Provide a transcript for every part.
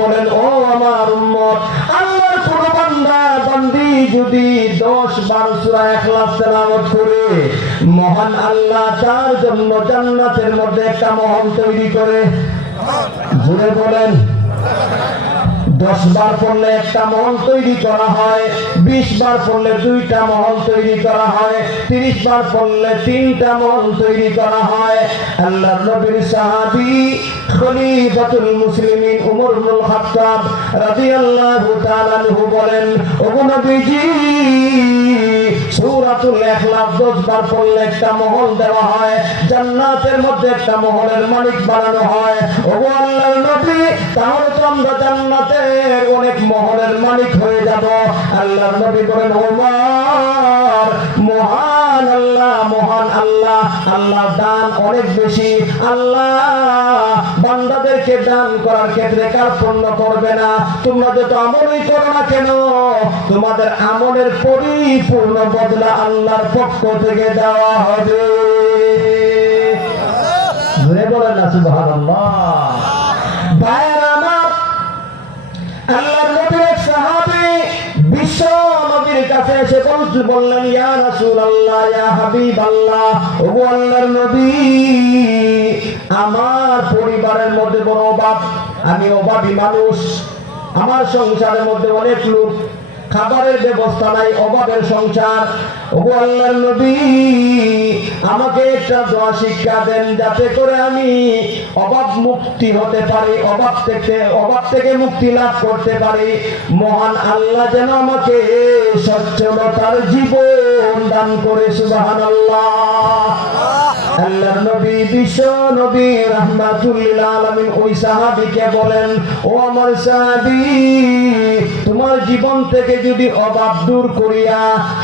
বলেন, ও আমার উম্মত, আল্লাহর কোন বান্দা বান্দি যদি 10 বার সূরা ইখলাস তেলাওয়াত করে, মহান আল্লাহ তার জন্য জান্নাতের মধ্যে একটা মহল তৈরি করে। জোরে বলেন। 10 বার পড়লে একটা মহল তৈরি করা হয়, 20 বার পড়লে 2টা মহল তৈরি করা হয়, 30 বার পড়লে 3টা মহল তৈরি করা হয়। আল্লাহর নবীর সাহাবী খলিফাতুল মুসলিমিন ওমর ইবনুল খাত্তাব রাদিয়াল্লাহু তাআলা আনহু বলেন, ওগো নবীজি, সূরাতুল ইখলাস 10 বার পড়লে একটা মহল দেওয়া হয়, জান্নাতের মধ্যে একটা মহলের মালিক বানানো হয়। ওগো আল্লাহর নবী, তাহলে তো আমরা জান্নাতের অনেক মহলের মালিক হয়ে যাব। আল্লাহর নবী বলেন, ওমর, মহান আল্লাহ, মহান আল্লাহ, আল্লাহ দান অনেক বেশি। আল্লাহ বান্দাদেরকে দান করার ক্ষেত্রে কার্পণ্য করবে না। তোমরা যত আমলই করো না কেন, তোমাদের আমলের পরিপূর্ণ বদলা আল্লাহর পক্ষ থেকে দেওয়া হবে। ধরে বলেন না সুবহানাল্লাহ। ভাইরা আমার, আল্লাহর নবীর এক সাহাবী বিশ্ব নবীর কাছে এসে বললেন, ইয়া রাসূলুল্লাহ, ইয়া হাবিবাল্লাহ, ওগো আল্লাহর নবী, আমার পরিবারের মধ্যে বড় অভাব, আমি অভাবী মানুষ, আমার সংসারের মধ্যে অনেক লোক, খাবারের ব্যবস্থা নাই, অভাবের সংসার। ওগো আল্লাহর নবী, আমাকে একটা দোয়া শিক্ষা দেন, যাতে করে আমি অভাব মুক্তি হতে পারি, অভাব থেকে মুক্তি লাভ করতে পারি। মহান আল্লাহ যেন আমাকে সচ্ছলতার জীবন দান করে। সুবহানাল্লাহ। আল্লাহর নবী, বিশ্ব নবী রাহমাতুল লিল আলামিন ওই সাহাবীকে বলেন, ও আমার সাহাবী, তোমার জীবন থেকে যদি অভাব দূর করিয়া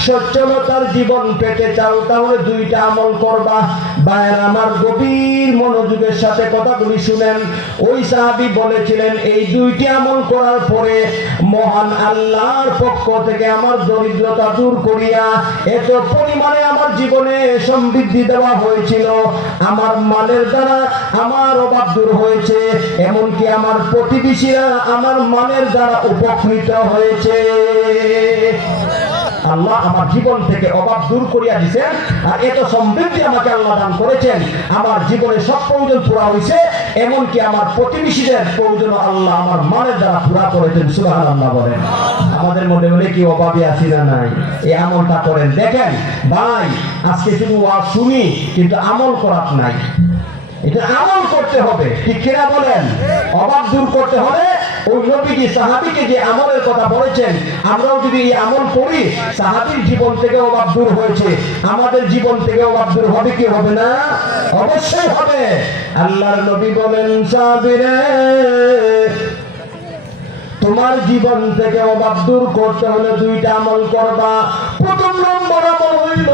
সচ্ছলতার জীবন পেতে চাও, তাহলে 2টা আমল করবা। ভাইরা আমার, গভীর মনোযোগের সাথে কথাগুলি শুনেন। ওই সাহাবী বলেছিলেন, এই 2টি আমল করার পরে মহান আল্লাহর পক্ষ থেকে আমার দরিদ্রতা দূর করিয়া এত পরিমাণে আমার জীবনে সমৃদ্ধি দেওয়া হয়েছিল, আমার মালের দ্বারা আমার অভাব দূর হয়েছে, এমনকি আমার প্রতিবেশীরা আমার মালের দ্বারা উপকৃত হয়েছে। আল্লাহ আমার জীবন থেকে অভাব দূর করিয়া দিয়েছেন, আর এত সমৃদ্ধি আমাকে আল্লাহ দান করেছেন, আমার জীবনে সব প্রয়োজন পুরা হয়েছে, এমনকি আমার প্রতিবেশীদের প্রয়োজন আল্লাহ আমার মালের দ্বারা পুরা করেছেন। সুবহানাল্লাহ বলেন। আমাদের মনে মনে কি অভাবী আছি না নাই? এই আমলটা করেন। দেখেন ভাই, আজকে শুধু ওয়াজ শুনি কিন্তু আমল করার নাই। এটা আমল করতে হবে, ঠিক কিনা বলেন? অভাব দূর করতে হবে। ওই নবীজি সাহাবীকে যে আমলের কথা বলেছেন, আমরাও যদি এই আমল করি, সাহাবীর জীবন থেকে অভাব দূর হয়েছে, আমাদের জীবন থেকে অভাব দূর হবে কি হবে না? অবশ্যই হবে। আল্লাহর নবী বলেন, সাহাবীরে, তোমার জীবন থেকে অভাব দূর করতে হলে 2টা আমল করবা। প্রথম নম্বর আমল হইল,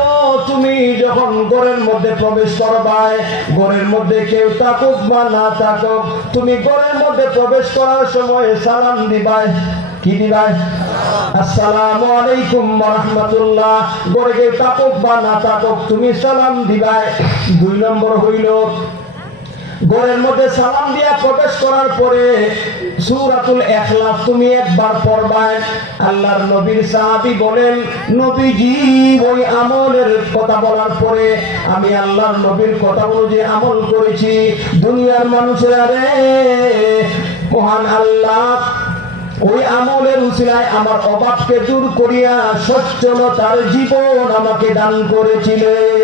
তুমি যখন ঘরের মধ্যে প্রবেশ করবাই, ঘরের মধ্যে কেউ থাকুক বা না থাকুক, তুমি ঘরের মধ্যে প্রবেশ করার সময় সালাম দিবাই। কি দিবাই? আসসালামু আলাইকুম ওয়া রাহমাতুল্লাহ। ঘরে কেউ থাকুক বা না থাকুক, তুমি সালাম দিবাই। 2 নম্বর হইল, ঘরের মধ্যে সালাম দিয়া প্রবেশ করার পরে সূরাতুল ইখলাস তুমি একবার পড়বাই। আল্লাহর নবীর সাহাবী বলেন, নবীজি ওই আমলের কথা বলার পরে আমি আল্লাহর নবীর কথা অনুযায়ী আমল করেছি। দুনিয়ার মানুষেরা রে, মহান আল্লাহ ওই আমলের উসিলায় আমার অভাবকে দূর করিয়া সচ্ছলতার জীবন আমাকে দান করেছিলেন।